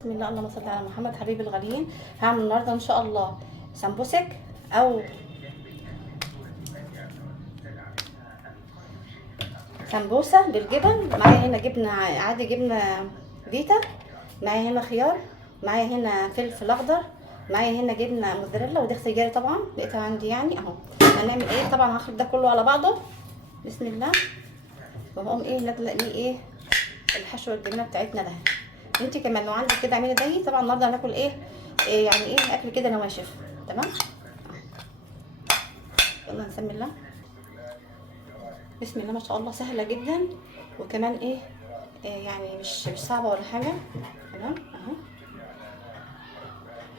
بسم الله، اللهم صل على محمد. حبيبي الغاليين، هعمل النهارده ان شاء الله سمبوسك او سمبوسه بالجبن. معايا هنا جبنه عادي، جبنه فيتا، معايا هنا خيار، معايا هنا فلفل اخضر، معايا هنا جبنه موتزاريلا، ودي اختياري طبعا لقيتها عندي يعني اهو. هنعمل ايه؟ طبعا هخلط ده كله على بعضه. بسم الله. وهقوم ايه نادله ايه الحشوه الجبنه بتاعتنا ده. انت كمان لو عندك كده اعملي زيي. طبعا النهارده هناكل إيه يعني ايه اكل كده نواشف. تمام. يلا نسمي الله. بسم الله ما شاء الله، سهله جدا، وكمان إيه يعني مش صعبه ولا حاجه. تمام اهو.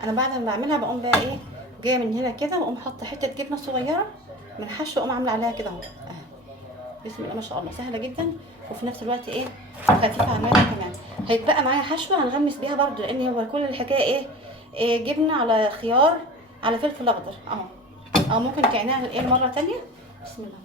انا بعد ما بعملها بقوم بقى جايه من هنا كده، واقوم حاطه حته جبنه صغيره من حشو، واقوم عامله عليها كده اهو. بسم الله ما شاء الله، سهله جدا، وفي نفس الوقت خفيفه على المعده كمان. هيتبقى معايا حشوه هنغمس بيها برده، لان هو كل الحكايه جبنه على خيار على فلفل اخضر اهو. او ممكن تعينيها مره تانية. بسم الله.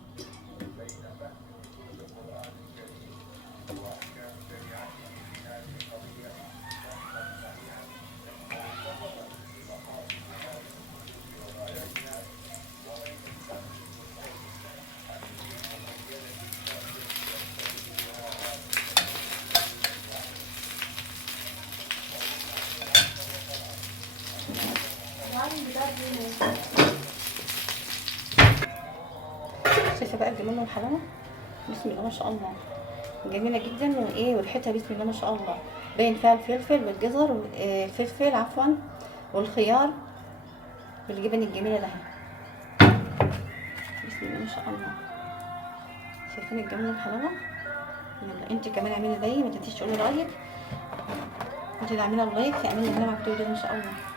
شايفه بقى الجمال والحلاوه. بسم الله ما شاء الله، جميله جدا وريحتها بسم الله ما شاء الله، باين فيها الفلفل والجزر، الفلفل عفوا، والخيار بالجبن الجميله ده. بسم الله ما شاء الله، شايفين الجمال والحلاوه. يلا انت كمان اعملي زيي، ما تنسيش تقولي رايك. انت اللي عامله اللايك اعملي اللي انا عملته ده ان شاء الله.